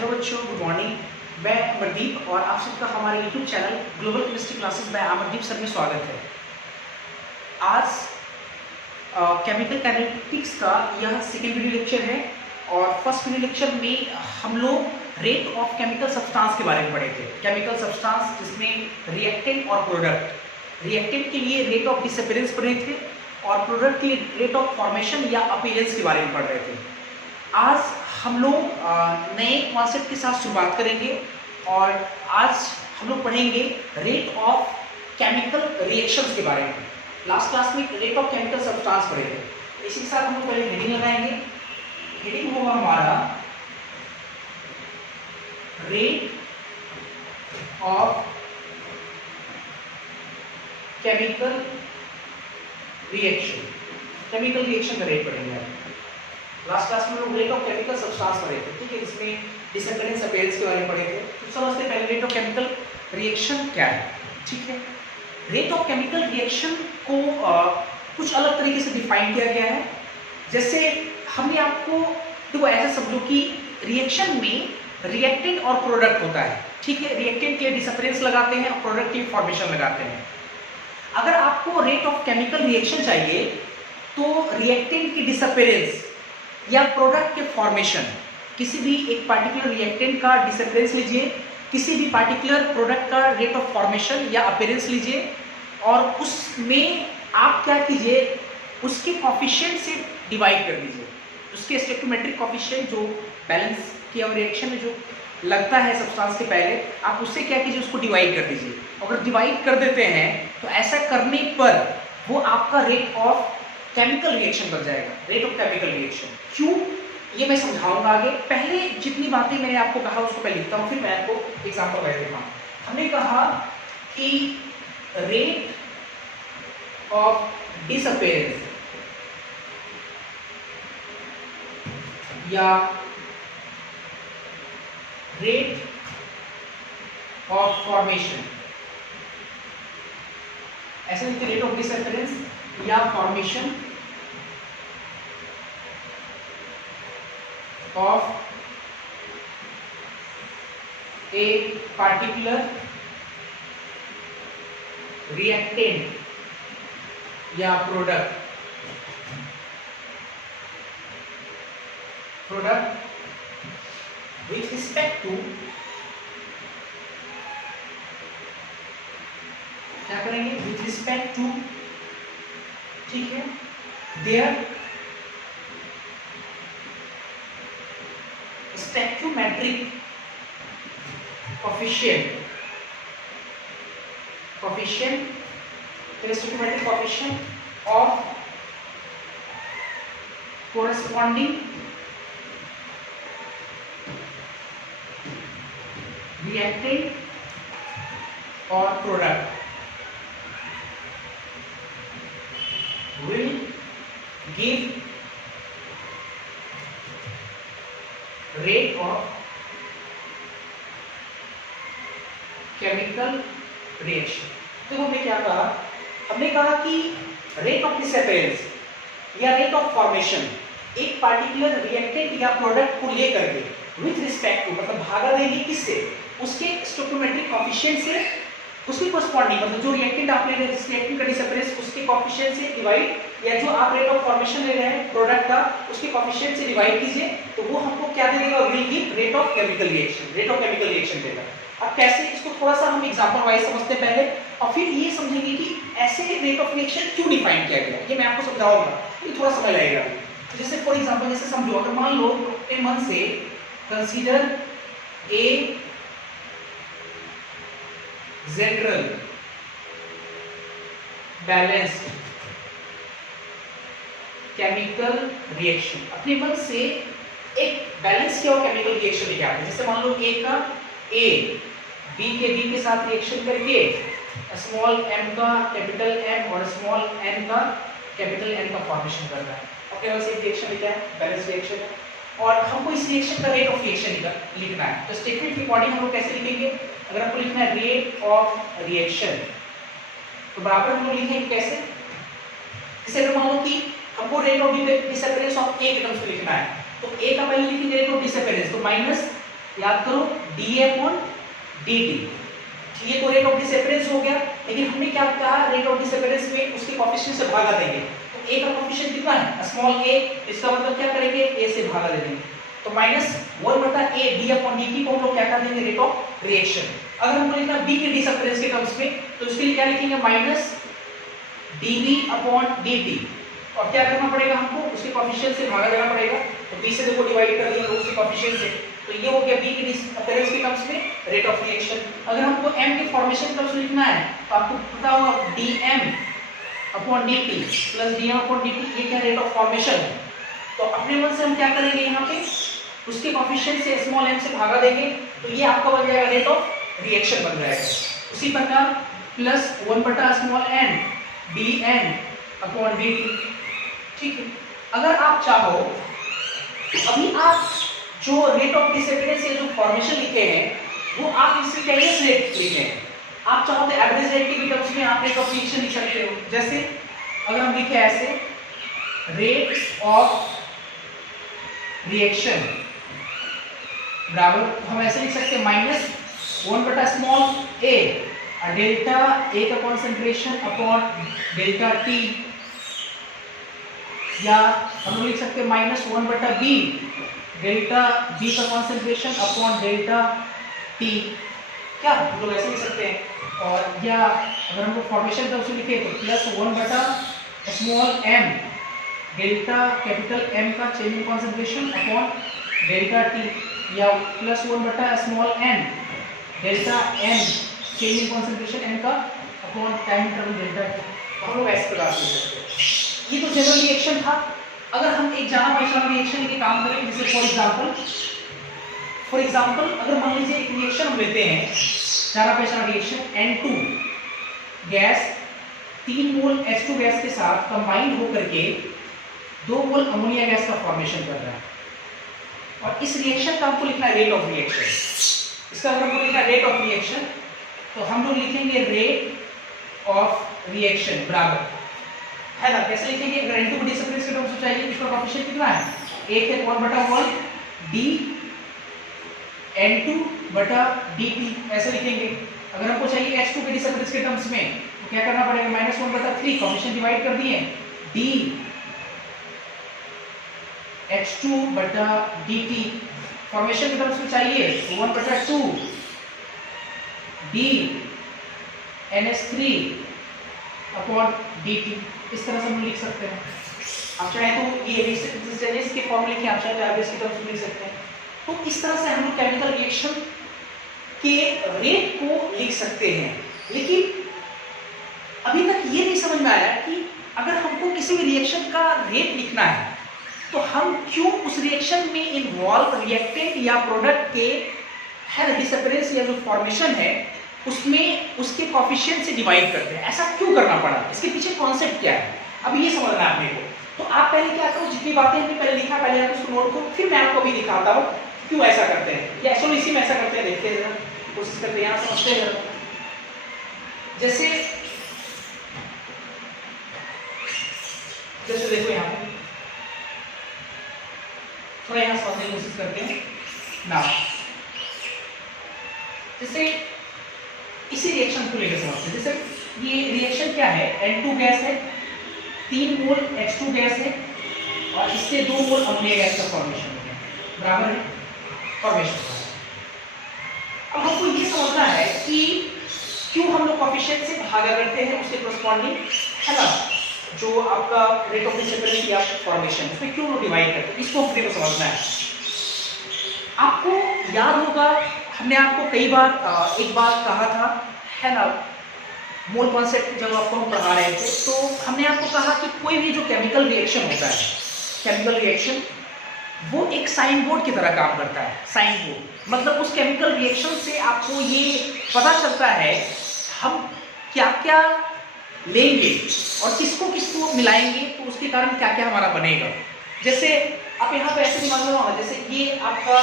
Hello बच्चों, good morning. मैं अमरदीप और आप सबका हमारे YouTube channel global chemistry classes bye Amardeep sir में स्वागत है। आज केमिकल काइनेटिक्स का यह सेकेंड वीडियो लेक्चर है और फर्स्ट वीडियो लेक्चर में हम लोग रेट ऑफ केमिकल सब्सटेंस के बारे में पढ़े थे। केमिकल सब्सटेंस जिसमें रिएक्टेंट और प्रोडक्ट, रिएक्टेंट के लिए रेट ऑफ डिसअपीयरेंस पढ़े थे और प्रोडक्ट के लिए रेट ऑफ फॉर्मेशन या अपीयरेंस के बारे में पढ़ रहे थे। आज हम लोग नए कॉन्सेप्ट के साथ शुरुआत करेंगे और आज हम लोग पढ़ेंगे रेट ऑफ केमिकल रिएक्शंस के बारे में। लास्ट क्लास में रेट ऑफ केमिकल सब्सटेंस पढ़े थे। इसी के साथ हम लोग पहले हेडिंग लगाएंगे। हेडिंग होगा हमारा rate of chemical reaction. Chemical reaction का रेट पढ़ेंगे। लास्ट क्लास में लोग रेट ऑफ केमिकल सब्सटेंस पढ़े थे, ठीक है। इसमें डिसअपीयरेंस अपीयरेंस के बारे में पढ़े थे। तो समझते पहले रेट ऑफ केमिकल रिएक्शन क्या है, ठीक है। रेट ऑफ केमिकल रिएक्शन को कुछ अलग तरीके से डिफाइन किया गया है। जैसे हमने आपको देखो ऐसा समझो कि रिएक्शन में रिएक्टेंट और प्रोडक्ट होता है, ठीक है। रिएक्टेंट के लिए डिसअपीयरेंस लगाते हैं और प्रोडक्ट के लिए फॉर्मेशन लगाते हैं। अगर आपको रेट ऑफ केमिकल रिएक्शन चाहिए तो रिएक्टेंट की डिसअपीयरेंस या प्रोडक्ट के फॉर्मेशन, किसी भी एक पार्टिकुलर रिएक्टेंट का डिसअपीयरेंस लीजिए, किसी भी पार्टिकुलर प्रोडक्ट का रेट ऑफ फॉर्मेशन या अपीयरेंस लीजिए और उसमें आप क्या कीजिए, उसके कोफिशिएंट से डिवाइड कर दीजिए। उसके स्टोइकियोमेट्रिक कोफिशिएंट जो बैलेंस की रिएक्शन में जो लगता है सब्सटेंस के पहले, आप उससे क्या कीजिए, उसको डिवाइड कर दीजिए। अगर डिवाइड कर देते हैं तो ऐसा करने पर वो आपका रेट ऑफ केमिकल रिएक्शन बन जाएगा। रेट ऑफ केमिकल रिएक्शन क्यों, ये मैं समझाऊंगा आगे। पहले जितनी बातें मैंने आपको कहा उसको पहले लिखता हूँ, फिर मैं आपको एग्जांपल दे देता हूँ। हमने कहा कि रेट ऑफ डिसअपीयरेंस या रेट ऑफ फॉर्मेशन, ऐसे लिखते रेट ऑफ डिसअपीयरेंस या formation of a particular reactant या प्रोडक्ट with respect to, क्या करेंगे, with respect to, ठीक है, their stoichiometric coefficient, the stoichiometric coefficient of corresponding reactant or product will give rate of chemical reaction। देखो हमने क्या कहा, हमने कहा कि रेट ऑफ डिसअपीयरेंस या रेट ऑफ फॉर्मेशन एक पार्टिकुलर रिएक्टेंट या प्रोडक्ट को लेकर के विथ रिस्पेक्ट टू, मतलब भागा देंगे किससे, उसके स्टोइकियोमेट्रिक कोफिशिएंट से, उसके कोरस्पॉन्डिंग, मतलब जो रिएक्टेंट आप ले रहे हैं जिस रिएक्टेंट का डिसअपीयरेंस उसके कोफिशिएंट से डिवाइड, या जो आप रेट ऑफ फॉर्मेशन ले रहे हैं प्रोडक्ट का उसके कोफिशिएंट से डिवाइड कीजिए, तो वो हमको क्या दे देगा, will give rate of chemical reaction. Rate of chemical reaction देगा। अब कैसे, इसको थोड़ा सा हम एग्जांपल वाइज समझते हैं पहले और फिर ये समझेंगे कि ऐसे रेट ऑफ रिएक्शन क्यों डिफाइन किया गया, ये मैं आपको समझाऊंगा, ये थोड़ा समय लगेगा। तो जैसे फॉर एग्जांपल, जैसे समझो अगर मान लो अपने मन से consider a general balanced chemical reaction, अपने मन से एक बैलेंस किया हुआ केमिकल रिएक्शन लेके आते हैं। जैसे मान लो ए का ए बी के साथ रिएक्शन करके स्मॉल m का कैपिटल M और स्मॉल n का कैपिटल N का फॉर्मेशन कर रहा है। अपने मन से एक रिएक्शन लिखा है, बैलेंस रिएक्शन है और हमको इस रिएक्शन का रेट ऑफ रिएक्शन लिखना है। तो स्टेटमेंट के अकॉर्डिंग हम लोग कैसे लिखेंगे, अगर आपको लिखना है रेट ऑफ रिएक्शन तो बराबर हम लोग लिखेंगे कैसे, जैसे अगर मान लो कि हमको रेट ऑफ डिसअपीयरेंस ऑफ ए के टर्म्स में लिखना है तो ए का पहले लिखेंगे रेट ऑफ डिसअपीयरेंस, तो माइनस याद करो dA/dt। ये तो रेट ऑफ डिसअपियरेंस हो गया, लेकिन हमने क्या कहा रेट ऑफ डिसअपियरेंस में उसके कोएफिशिएंट से भागा देंगे। तो a का कोएफिशिएंट कितना है स्मॉल a, इसका मतलब क्या करेंगे a से भागा दे देंगे, तो -1/a d/dt को हम लोग क्या कर देंगे रेट ऑफ रिएक्शन। अगर हमको लिखना b के डिसअपियरेंस के टर्म्स में, तो इसके लिए क्या लिखेंगे -dB/dt, और क्या करना पड़ेगा हमको उसके कोएफिशिएंट से भागा देना पड़ेगा। तो b से देखो डिवाइड कर दिया उसके कोएफिशिएंट से, तो ये हो गया b के डिसअपियरेंस के टर्म्स में रेट ऑफ रिएक्शन। अगर हमको m के फॉर्मेशन टर्म्स लिखना है तो आपको पता होगा dm/dt प्लस dm/dt, ये क्या रेट ऑफ फॉर्मेशन है। तो अपने मन से हम क्या करेंगे यहाँ पे उसके कोएफिशिएंट से स्मॉल m से भागा देंगे, तो ये आपका बन जाएगा रेट ऑफ रिएक्शन बन जाएगा। उसी प्रकार प्लस 1/n dn/dt, ठीक है। अगर आप चाहो अभी आप जो रेट ऑफ डिसअपियरेंस या जो फॉर्मेशन लिखे हैं वो आप इंस्टेंटेनियस रेट लिखे हैं। आप चाहो तो एवरेज रेट के भी टर्म्स में आप रेट ऑफ रिएक्शन लिख सकते हो। जैसे अगर हम लिखे ऐसे रेट ऑफ रिएक्शन बराबर, हम ऐसे लिख सकते हैं -1/a डेल्टा a का कॉन्सेंट्रेशन अपॉन डेल्टा t, या हम लोग लिख सकते हैं -1/b डेल्टा b का कॉन्सेंट्रेशन अपॉन डेल्टा t, क्या हम लोग ऐसे लिख सकते हैं। और या अगर हम लोग फॉर्मेशन टर्म से लिखे तो +1/m डेल्टा कैपिटल M का change in concentration upon delta t, या +1/n delta m change in concentration m का upon time interval delta t। हम लोग ऐसे प्रकार से लिख सकते हैं। ये तो जनरल रिएक्शन था। अगर हम एक जाना पहचाना रिएक्शन के काम करें, जैसे फॉर एग्जांपल अगर मान लीजिए एक रिएक्शन हम लेते हैं जाना पहचाना रिएक्शन N2 गैस 3 मोल H2 गैस के साथ कंबाइंड होकर के 2 मोल अमोनिया गैस का फॉर्मेशन कर रहा है, और इस रिएक्शन का हमको लिखना है रेट ऑफ रिएक्शन। इसका अगर हमको लिखना है रेट ऑफ रिएक्शन, तो हम लोग लिखेंगे रेट ऑफ रिएक्शन बराबर, है ना, कैसे लिखेंगे अगर N2 को डिसअपियरेंस के टर्म्स में चाहिए, इसका कोएफिशिएंट कितना है 1 है 1/1 d N2/dt, ऐसे लिखेंगे। अगर हमको चाहिए H2 के डिसअपियरेंस के टर्म्स में, तो क्या करना पड़ेगा -1/3 कोएफिशिएंट डिवाइड कर दिए d H2/dt, फॉर्मेशन के टर्म्स में चाहिए 1/2 d NH3/dt, इस तरह से हम लिख सकते हैं। आप चाहे तो ये रेजिस्टेंस के फॉर्मूले के आप चाहे तो एवरेज के टर्म्स में लिख सकते हैं। तो इस तरह से हम लोग केमिकल रिएक्शन के रेट को लिख सकते हैं। लेकिन अभी तक ये नहीं समझ में आया कि अगर हमको किसी भी रिएक्शन का रेट लिखना है तो हम क्यों उस रिएक्शन में इन्वॉल्व रिएक्टेंट या प्रोडक्ट के है डिसअपियरेंस या जो फॉर्मेशन है उसमें उसके कोएफिशिएंट से डिवाइड करते हैं, ऐसा क्यों करना पड़ा, इसके पीछे कॉन्सेप्ट क्या है, अब ये समझना है अपने को। तो आप पहले क्या करो, जितनी बातें हमने पहले लिखा पहले आप उसको नोट करो, फिर मैं आपको भी दिखाता हूँ क्यों ऐसा करते हैं, या एक्चुअली इसी में ऐसा करते हैं, देखते हैं जरा, कोशिश करते हैं यहाँ समझते हैं जरा। जैसे देखो यहाँ पे थोड़ा यहाँ समझने की कोशिश करते हैं ना, जैसे इसी रिएक्शन को लेकर समझते हैं। जैसे ये रिएक्शन क्या है, N2 गैस है, 3 मोल H2 गैस है, और इससे 2 मोल अमोनिया गैस का फॉर्मेशन हो गया, बराबर है फॉर्मेशन। अब हमको ये समझना है कि क्यों हम लोग कोएफिशिएंट से भागा करते हैं उसके कॉरस्पॉन्डिंग, है ना, जो आपका रेट ऑफ डिसअपियरेंस या फॉर्मेशन उसमें क्यों लोग डिवाइड करते हैं, इसको हमने को समझना है। आपको याद होगा हमने आपको कई बार एक बात कहा था, है ना, मोल कॉन्सेप्ट जब आपको हम पढ़ा रहे थे तो हमने आपको कहा कि कोई भी जो केमिकल रिएक्शन होता है, केमिकल रिएक्शन वो एक साइन बोर्ड की तरह काम करता है। साइन बोर्ड मतलब उस केमिकल रिएक्शन से आपको ये पता चलता है हम क्या क्या लेंगे और किसको किसको मिलाएंगे तो उसके कारण क्या क्या हमारा बनेगा। जैसे आप यहाँ पे ऐसे मान लो, जैसे ये आपका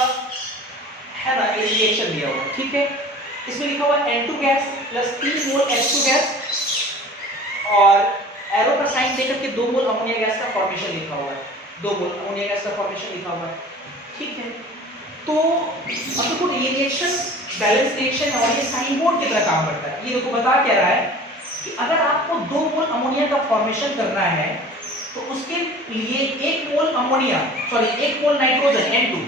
है ना ये रिएक्शन दिया हुआ है, ठीक है, इसमें लिखा हुआ N2 गैस प्लस 3 मोल H2 गैस और एरो का साइन देकर के 2 मोल अमोनिया गैस का फॉर्मेशन लिखा हुआ है, 2 मोल अमोनिया गैस का फॉर्मेशन लिखा हुआ है, ठीक है। तो अब देखो ये रिएक्शन बैलेंस रिएक्शन और ये साइन बोर्ड की तरह काम करता है। ये देखो बता क्या रहा है कि अगर आपको 2 मोल अमोनिया का फॉर्मेशन करना है तो उसके लिए 1 mole ammonia sorry 1 mole nitrogen N2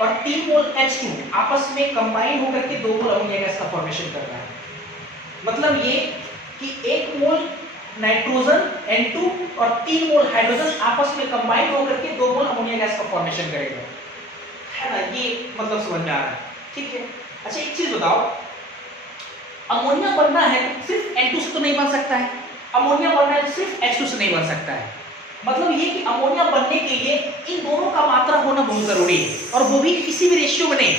और 3 मोल H2 आपस में कंबाइन होकर के 2 मोल अमोनिया गैस का फॉर्मेशन करना है। मतलब ये कि 1 मोल नाइट्रोजन N2 और 3 मोल हाइड्रोजन आपस में कंबाइन होकर के 2 मोल अमोनिया गैस का फॉर्मेशन करेगा, है ना। ये मतलब समझ में आ रहा है, ठीक है। अच्छा एक चीज बताओ, अमोनिया बनना है तो सिर्फ N2 से तो नहीं बन सकता है, अमोनिया बनना है तो सिर्फ H2 से नहीं बन सकता है। मतलब ये कि अमोनिया बनने के लिए इन दोनों का मात्रा होना बहुत जरूरी है, और वो भी किसी भी रेशियो में नहीं,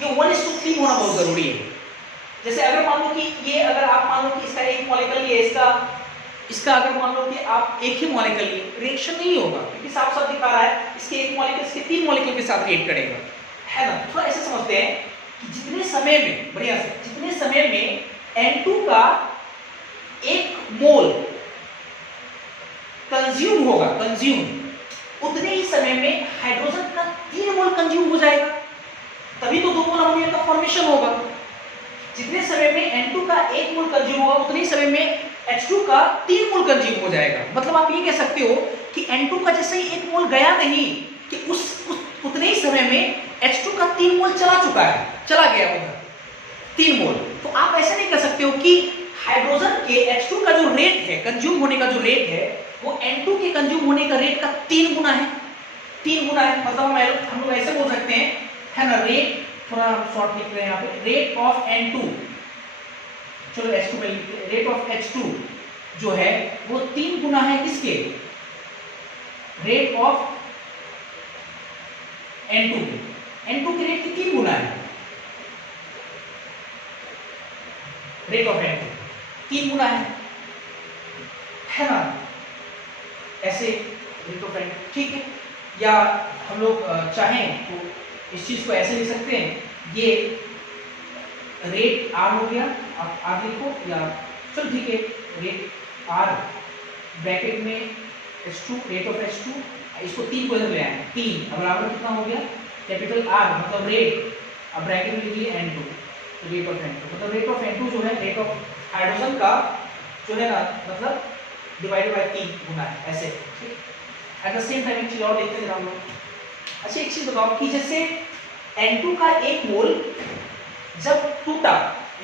ये 1:3 होना बहुत जरूरी है। जैसे अगर मान लो कि ये अगर आप मान लो कि इसका एक मॉलिक्यूल ये इसका अगर मान लो कि आप एक ही मॉलिक्यूल लिए, रिएक्शन नहीं होगा क्योंकि साफ साफ दिखा रहा है इसके एक मॉलिक्यूल इसके 3 मॉलिक्यूल के साथ रिएक्ट करेगा, है ना। थोड़ा ऐसे समझते हैं कि जितने समय में बढ़िया से जितने समय में N2 का 1 मोल कंज्यूम होगा उतने ही समय में हाइड्रोजन का 3 मोल कंज्यूम हो जाएगा, तभी तो 2 मोल अमोनिया का फॉर्मेशन होगा। जितने समय में N2 का 1 मोल कंज्यूम होगा उतने ही समय में H2 का 3 मोल कंज्यूम हो जाएगा। मतलब आप ये कह सकते हो कि N2 का जैसे ही 1 मोल गया नहीं कि उतने ही समय में H2 का 3 मोल चला गया उधर 3 मोल। तो आप ऐसा नहीं कर सकते हो कि हाइड्रोजन के H2 का जो रेट है, कंज्यूम होने का जो रेट है, वो N2 के कंज्यूम होने का रेट का 3 गुना है। मतलब हम लोग ऐसे बोल सकते हैं, है ना, रेट थोड़ा शॉर्ट लिख रहे हैं यहाँ पे, रेट ऑफ N2, चलो H2 में लिखते हैं, रेट ऑफ H2 जो है वो 3 गुना है किसके, रेट ऑफ N2 के रेट की 3 गुना है, रेट ऑफ N2 3 गुना है ना, ऐसे रेट ऑफ N2, ठीक है। या हम लोग चाहें तो इस चीज को ऐसे लिख सकते हैं, ये रेट R हो गया, आप R लिखो, या चलो ठीक है, रेट R ब्रैकेट में H2, रेट ऑफ H2, इसको 3 को इधर ले आए, 3 अब बराबर कितना हो गया, कैपिटल R मतलब रेट, अब ब्रैकेट में लिखिए N2, रेट ऑफ N2 मतलब रेट ऑफ N2 जो है रेट ऑफ हाइड्रोजन का जो है ना, मतलब डिवाइडेड बाय 3 गुना है, ऐसे, ठीक। एट द सेम टाइम एक चीज और देखते हैं हम लोग। अच्छा एक चीज बताओ कि जैसे N2 का 1 मोल जब टूटा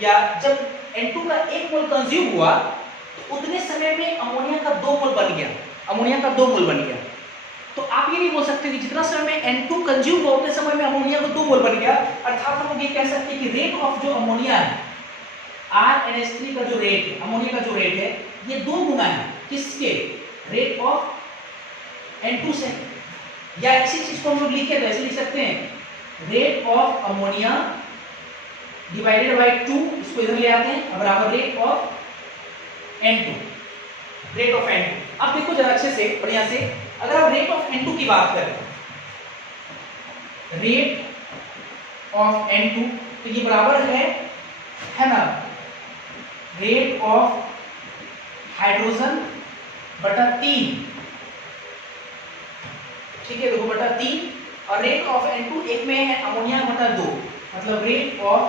या जब N2 का 1 मोल कंज्यूम हुआ तो उतने समय में अमोनिया का 2 मोल बन गया, तो आप ये नहीं बोल सकते कि जितना समय में N2 कंज्यूम हुआ उतने समय में अमोनिया का 2 मोल बन गया। अर्थात हम लोग ये कह सकते हैं कि रेट ऑफ जो अमोनिया है, RNH3 का जो रेट है, अमोनिया का जो रेट है, ये 2 गुना है किसके, रेट ऑफ N2 से। या इसी चीज को हम लोग लिखे तो ऐसे लिख सकते हैं, rate of ammonia divided by 2, इसको इधर ले आते हैं, बराबर rate of N2, rate of N2। अब देखो जरा अच्छे से बढ़िया से, अगर आप रेट ऑफ N2 की बात करें, रेट ऑफ N2 तो ये बराबर है ना, रेट ऑफ हाइड्रोजन बटा 3, ठीक है, देखो बटा 3, और रेट ऑफ N2 एक में है अमोनिया बटा 2, मतलब रेट ऑफ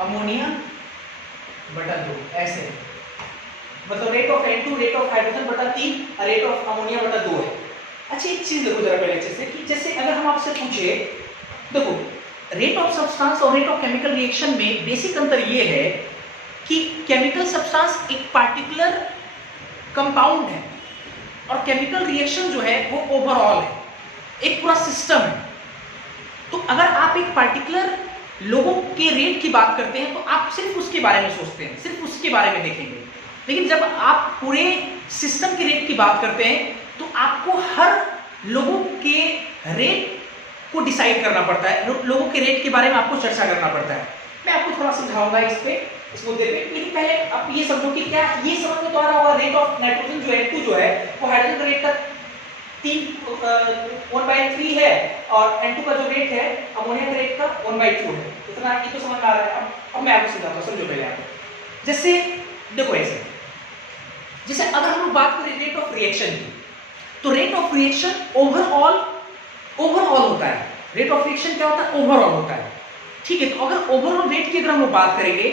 अमोनिया बटा 2, ऐसे, मतलब rate of N2 rate of hydrogen बटा 3 और रेट ऑफ अमोनिया बटा 2 है। अच्छा एक चीज देखो जरा पहले अच्छे से, कि जैसे अगर हम आपसे पूछे, देखो रेट ऑफ सब्सटेंस और रेट ऑफ केमिकल रिएक्शन में बेसिक अंतर ये है कि केमिकल सब्सटेंस एक पार्टिकुलर कंपाउंड है और केमिकल रिएक्शन जो है वो ओवरऑल है, एक पूरा सिस्टम है। तो अगर आप एक पार्टिकुलर लोगों के रेट की बात करते हैं तो आप सिर्फ उसके बारे में सोचते हैं, सिर्फ उसके बारे में देखेंगे, लेकिन जब आप पूरे सिस्टम के रेट की बात करते हैं तो आपको हर लोगों के रेट को डिसाइड करना पड़ता है, लोगों के रेट के बारे में आपको चर्चा करना पड़ता है। मैं आपको थोड़ा समझाऊंगा इस मुद्दे पे, लेकिन पहले आप ये समझो कि क्या ये समझ में तो आ रहा होगा, रेट ऑफ नाइट्रोजन जो N2 जो है वो हाइड्रोजन का रेट का 1/3 है, और N2 का जो रेट है अमोनिया के रेट का 1/2 है। इतना ये तो समझ में आ रहा है। अब मैं आपको समझाता हूँ, समझो पहले आप। जैसे देखो ऐसे, जैसे अगर हम लोग बात करें रेट ऑफ रिएक्शन की, तो रेट ऑफ रिएक्शन ओवरऑल होता है, रेट ऑफ रिएक्शन क्या होता है, ओवरऑल होता है, ठीक है। तो अगर ओवरऑल रेट की अगर हम बात करेंगे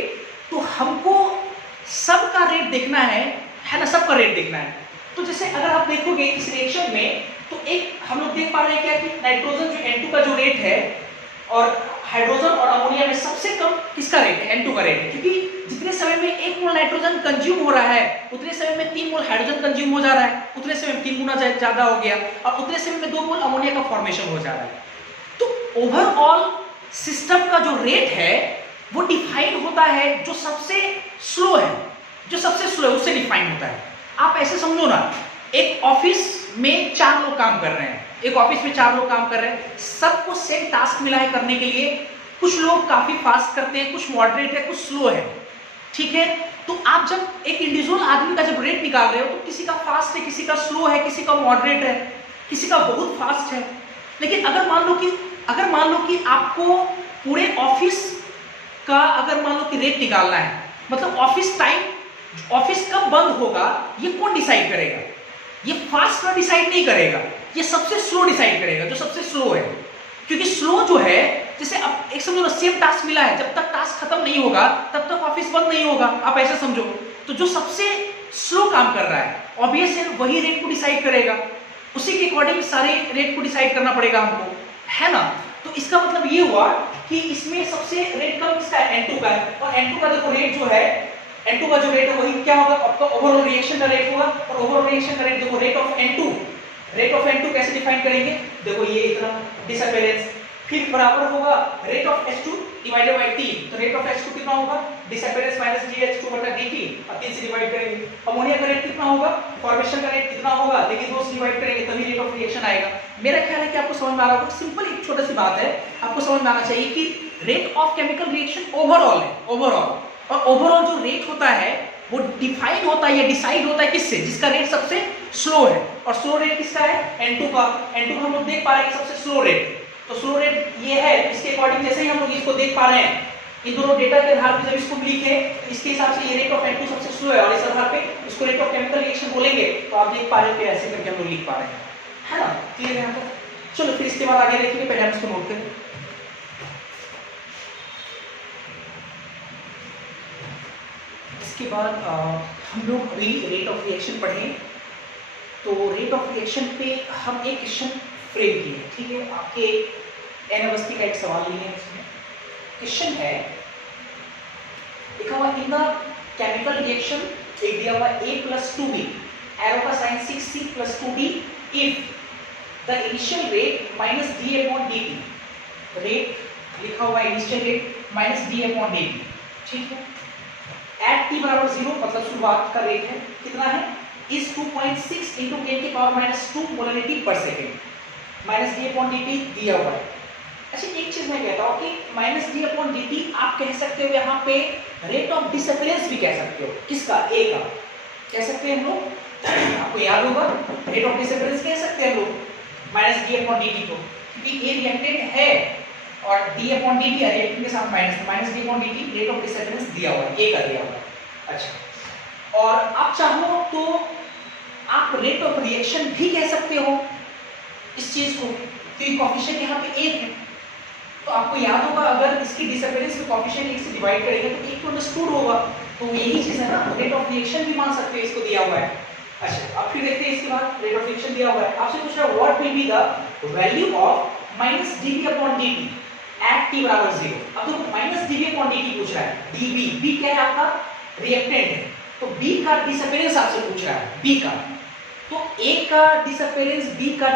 तो हमको सबका रेट देखना है ना, सबका रेट देखना है। तो जैसे अगर आप देखोगे इस रिएक्शन में, तो एक हम लोग देख पा रहे हैं क्या कि नाइट्रोजन जो N2 का जो रेट है और हाइड्रोजन और अमोनिया में सबसे कम किसका रेट है, N2 का रेट है, क्योंकि जितने समय में 1 मोल नाइट्रोजन कंज्यूम हो रहा है उतने समय में 3 मोल हाइड्रोजन कंज्यूम हो जा रहा है, उतने समय में 3 गुना ज्यादा हो गया, और उतने समय में 2 मोल अमोनिया का फॉर्मेशन हो जा रहा है। तो ओवरऑल सिस्टम का जो रेट है वो डिफाइन होता है जो सबसे स्लो है, जो सबसे स्लो है उससे डिफाइन होता है। आप ऐसे समझो ना, एक ऑफिस में 4 लोग काम कर रहे हैं, एक ऑफिस में 4 लोग काम कर रहे हैं, सबको सेम टास्क मिला है करने के लिए। कुछ लोग काफी फास्ट करते हैं, कुछ मॉडरेट है, कुछ स्लो है, ठीक है। तो आप जब एक इंडिविजुअल आदमी का जब रेट निकाल रहे हो तो किसी का फास्ट है, किसी का स्लो है, किसी का मॉडरेट है, किसी का बहुत फास्ट है। लेकिन अगर मान लो कि आपको पूरे ऑफिस का अगर मान लो कि रेट निकालना है, मतलब ऑफिस टाइम, ऑफिस कब बंद होगा ये कौन डिसाइड करेगा, ये फास्ट का डिसाइड नहीं करेगा, ये सबसे स्लो डिसाइड करेगा, जो सबसे स्लो है। क्योंकि स्लो जो है, जैसे अब एक समझो ना, सेम टास्क मिला है, जब तक टास्क खत्म नहीं होगा तब तक ऑफिस बंद नहीं होगा, आप ऐसा समझो। तो जो सबसे स्लो काम कर रहा है ऑब्वियस है वही रेट को डिसाइड करेगा, उसी के अकॉर्डिंग सारे रेट को डिसाइड करना पड़ेगा हमको, है ना। तो इसका मतलब ये हुआ कि इसमें सबसे रेट कम किसका है, N2 का है। और N2 का देखो रेट जो है, N2 का जो रेट है वही क्या होगा, आपका ओवरऑल रिएक्शन का रेट होगा। और ओवरऑल रिएक्शन का रेट देखो, रेट ऑफ N2 कैसे डिफाइन करेंगे, देखो ये इतना डिसअपियरेंस, फिर बराबर होगा rate of H2 divided by 3। तो रेट ऑफ H2 कितना होगा, डिसअपियरेंस माइनस GH2 बटा dt, अब 3 से डिवाइड करेंगे। अमोनिया का रेट कितना होगा, फॉर्मेशन का रेट कितना होगा, लेकिन 2 से डिवाइड करेंगे तभी रेट ऑफ रिएक्शन आएगा। मेरा ख्याल है कि आपको समझ में आ रहा होगा, सिंपल एक छोटी सी बात है, आपको समझ में आना चाहिए कि rate of chemical reaction overall है, ओवरऑल। और ओवरऑल जो रेट होता है वो डिफाइन होता है या डिसाइड होता है किससे, जिसका रेट सबसे स्लो है। और स्लो रेट किसका है, N2 का। N2 का हम लोग देख पा रहे हैं सबसे स्लो रेट, तो स्लो रेट ये है, इसके अकॉर्डिंग जैसे ही हम लोग इसको देख पा रहे हैं, इन दोनों डेटा के आधार पर जब इसको लिखे तो इसके हिसाब से ये रेट ऑफ N2 सबसे स्लो है, और इस आधार पे इसको रेट ऑफ केमिकल रिएक्शन बोलेंगे। तो आप देख पा रहे हो कि ऐसे करके हम लोग लिख पा रहे हैं, है ना, क्लियर है यहाँ पर। चलो फिर इसके बाद आगे देखेंगे, पहले हम इसको नोट करें। इसके बाद हम लोग अभी रेट ऑफ रिएक्शन पढ़ें। तो रेट ऑफ रिएक्शन पे हम एक क्वेश्चन फ्रेम किए, ठीक है। आपके एन अवस्थी का एक सवाल लिए हैं, इसमें क्वेश्चन है लिखा हुआ इन द केमिकल रिएक्शन, एक दिया हुआ A + 2B, एरो का sign 6C + 2D if the initial rate -d/dt, rate लिखा हुआ इनिशियल रेट -d/dt, ठीक है। एट t = 0 मतलब शुरुआत का रेट है, कितना है, इज 2.6 × 10⁻² मोलरिटी पर सेकेंड, -d/dt दिया हुआ है। अच्छा एक चीज मैं कहता हूँ कि -d/dt आप कह सकते हो यहाँ पे रेट ऑफ डिसअपियरेंस भी कह सकते हो, किसका, A का कह सकते हैं हम लोग, आपको याद होगा रेट ऑफ डिसअपियरेंस कह सकते हैं हम लोग -d/dt को, क्योंकि A रिएक्टेंट है और d/dt रिएक्टेंट के साथ -d/dt रेट ऑफ डिसअपियरेंस दिया हुआ है, A का दिया हुआ है। अच्छा, और आप चाहो तो आप रेट ऑफ रिएक्शन भी कह सकते हो इस चीज को, क्योंकि कोएफिशिएंट यहाँ पे 1 है। तो आपको याद होगा अगर इसकी डिसअपियरेंस में कोएफिशिएंट 1 से डिवाइड करेंगे तो 1 तो अंडरस्टूड होगा, तो यही चीज है ना, रेट ऑफ रिएक्शन भी मान सकते हैं, इसको दिया हुआ है। अच्छा अब फिर देखते हैं इसके बाद रेट ऑफ रिएक्शन दिया हुआ है, आपसे पूछ रहा है what will be the value of -dB/dt at t = 0। अब तो -dB/dt पूछ रहा है, B क्या है आपका, रिएक्टेंट है, तो B का डिसअपियरेंस आपसे पूछ रहा है, B का। तो A का डिसअपियरेंस, B का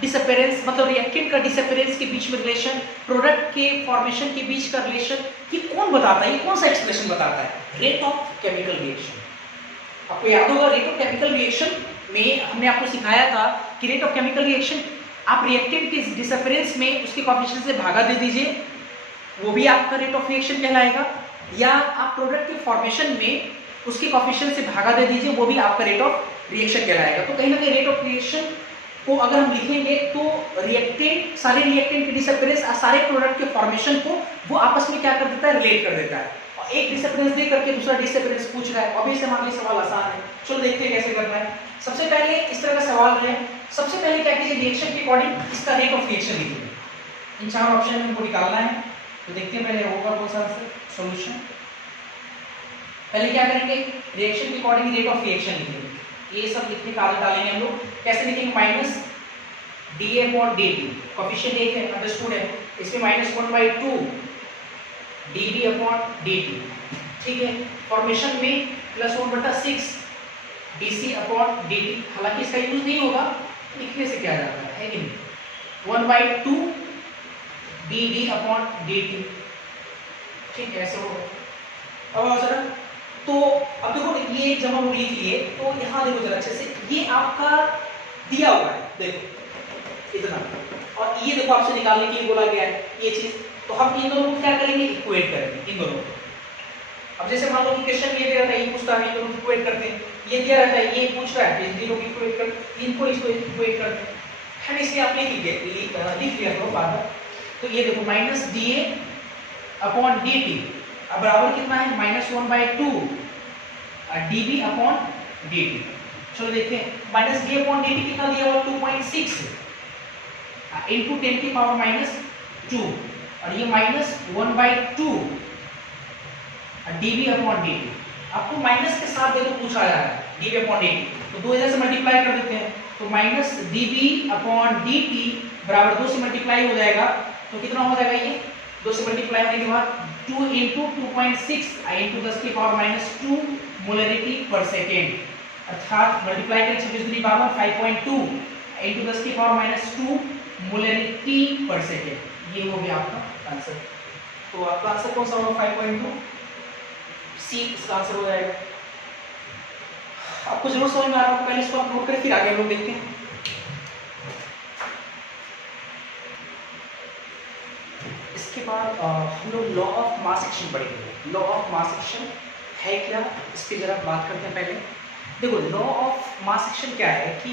डिसअपियरेंस मतलब रिएक्टेंट का डिसअपियरेंस के बीच में रिलेशन, प्रोडक्ट के फॉर्मेशन के बीच का रिलेशन, ये कौन बताता है, ये कौन सा एक्सप्रेशन बताता है, रेट ऑफ केमिकल रिएक्शन। आपको याद होगा रेट ऑफ केमिकल रिएक्शन में हमने आपको सिखाया था कि रेट ऑफ केमिकल रिएक्शन आप रिएक्टेंट के डिसअपियरेंस में उसके कोएफिशिएंट से भागा दे दीजिए, वो भी आपका रेट ऑफ रिएक्शन कहलाएगा, या आप प्रोडक्ट के फॉर्मेशन में उसके कोएफिशिएंट से भागा दे दीजिए, वो भी आपका रेट ऑफ रिएक्शन कहलाएगा। तो कहीं ना कहीं रेट ऑफ रिएक्शन को अगर हम लिखेंगे तो रिएक्टेंट, सारे रिएक्टेंट के डिसअपियरेंस सारे प्रोडक्ट के फॉर्मेशन को वो आपस में क्या कर देता है, रिलेट कर देता है। और एक डिसअपियरेंस दे करके दूसरा डिसअपियरेंस पूछ रहा है, ऑब्वियसली हमारे लिए सवाल आसान है। चलो देखते हैं कैसे करना है। सबसे पहले इस तरह का सवाल है, सबसे पहले क्या कीजिए, रिएक्शन के अकॉर्डिंग इसका रेट ऑफ रिएक्शन लिखिए, इन 4 ऑप्शन में हमको निकालना है। तो देखते हैं पहले होगा कौन सा आंसर सॉल्यूशन। पहले क्या करेंगे, रिएक्शन के अकॉर्डिंग रेट ऑफ रिएक्शन लिखेंगे। ये सब लिखने का आदत डालेंगे हम लोग। कैसे लिखेंगे, minus D upon D T, coefficient एक है, अंडरस्टूड है, इसमें -1/2 dB अपॉन dt, ठीक है। फॉर्मेशन में +1/6 dC अपॉन dt, हालांकि इसका यूज नहीं होगा, लिखने से क्या जाता है कि नहीं, 1/2 dD अपॉन dt, ठीक है, ऐसे होगा। अब आओ जरा, तो अब देखो ये जब हम लिख लिए तो यहाँ देखो जरा अच्छे से, ये आपका दिया हुआ है, देखो इतना, और ये देखो आपसे निकालने के लिए बोला गया है ये चीज। तो हम इन दोनों को क्या करेंगे, इक्वेट करेंगे इन दोनों को। अब जैसे मान लो कि क्वेश्चन ये दे रहा था, ये पूछता है, इन दोनों को इक्वेट करते हैं, ये दिया रहता है, ये पूछ रहा है, इन दोनों को इक्वेट कर, इनको इसको इक्वेट करते हैं, है, इसलिए आप लिख लिया करो बाद में। तो ये देखो minus D A upon D T, अब बराबर कितना है, -1/2 dB अपॉन dt। चलो देखते हैं, माइनस डी अपॉन dt कितना दिया हुआ, 2.6 इंटू 10⁻², और ये -1/2 dB अपॉन dt। आपको माइनस के साथ देखो पूछा जा रहा है dB अपॉन dt, तो 2 इधर से मल्टीप्लाई कर देते हैं, तो -dB अपॉन dt बराबर 2 से मल्टीप्लाई हो जाएगा, तो कितना हो जाएगा, ये 2 से मल्टीप्लाई होने के बाद 2 इंटू 2.6 इंटू 10⁻² मोलरिटी पर सेकेंड, अर्थात मल्टीप्लाई करें 26 दूनी 52, 5.2 इंटू 10⁻² मोलरिटी पर सेकेंड। ये हो गया आपका आंसर। तो आपका आंसर कौन सा होगा, 5.2 सी इसका आंसर हो जाएगा। आपको जरूर समझ में आ रहा होगा, पहले इसको आप नोट करें, फिर आगे हम लोग देखते हैं। इसके बाद हम लोग लॉ ऑफ मास एक्शन पढ़ेंगे। लॉ ऑफ मास एक्शन है क्या, इसकी जरा बात करते हैं पहले। देखो लॉ ऑफ मास एक्शन क्या है कि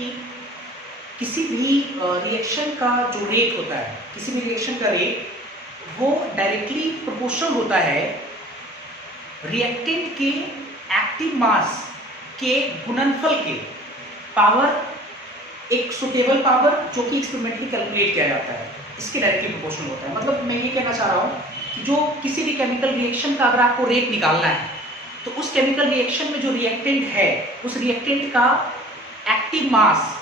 किसी भी रिएक्शन का जो रेट होता है, किसी भी रिएक्शन का रेट वो डायरेक्टली प्रोपोर्शनल होता है रिएक्टेंट के एक्टिव मास के गुणनफल के पावर, एक सुटेबल पावर जो कि एक्सपेरिमेंटली कैलकुलेट किया जाता है, इसके डायरेक्टली प्रोपोर्शनल होता है। मतलब मैं ये कहना चाह रहा हूँ कि जो किसी भी केमिकल रिएक्शन का अगर आपको रेट निकालना है, तो उस केमिकल रिएक्शन में जो रिएक्टेंट है, उस रिएक्टेंट का एक्टिव मास,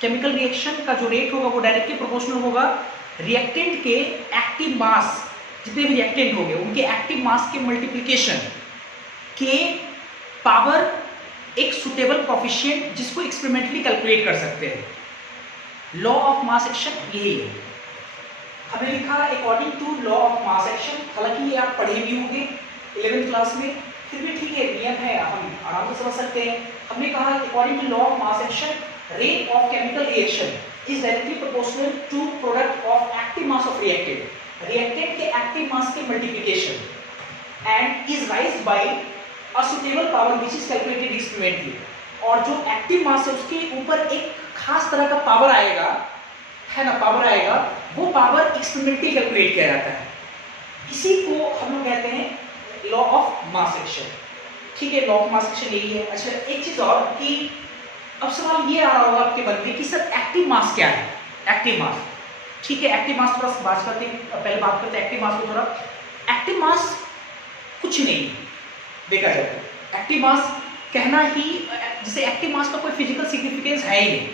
केमिकल रिएक्शन का जो रेट होगा वो डायरेक्टली प्रोपोर्शनल होगा रिएक्टेंट के एक्टिव मास, जितने भी रिएक्टेंट होंगे उनके एक्टिव मास के मल्टीप्लिकेशन के पावर एक सुटेबल कोफिशिएंट, जिसको एक्सपेरिमेंटली कैलकुलेट कर सकते हैं। लॉ ऑफ मास एक्शन यही है। हमें लिखा according to law of mass action, हालांकि ये आप पढ़े भी होंगे 11th क्लास में, फिर भी ठीक है, नियम है, हम आराम से समझ सकते हैं। हमने कहा according to law of mass action, rate of chemical reaction is directly proportional to product of active mass of reactant, reactant के एक्टिव मास के multiplication, and is raised by a suitable power which is calculated experimentally. और जो active mass है उसके ऊपर एक खास तरह का पावर आएगा, है ना, पावर आएगा, वो पावर एक्सपेरिमेंटली कैलकुलेट किया जाता है। इसी को हम लोग कहते हैं लॉ ऑफ मास एक्शन। ठीक है, लॉ ऑफ मास एक्शन यही है। अच्छा, एक चीज और कि अब सवाल ये आ रहा होगा आपके मन में कि सर एक्टिव मास क्या है, एक्टिव मास। ठीक है, एक्टिव मास थोड़ा बात करते हैं, पहले बात करते हैं एक्टिव मास को थोड़ा। एक्टिव मास कुछ नहीं देखा जाए तो, एक्टिव मास कहना ही, जैसे एक्टिव मास का कोई फिजिकल सिग्निफिकेंस है ही नहीं।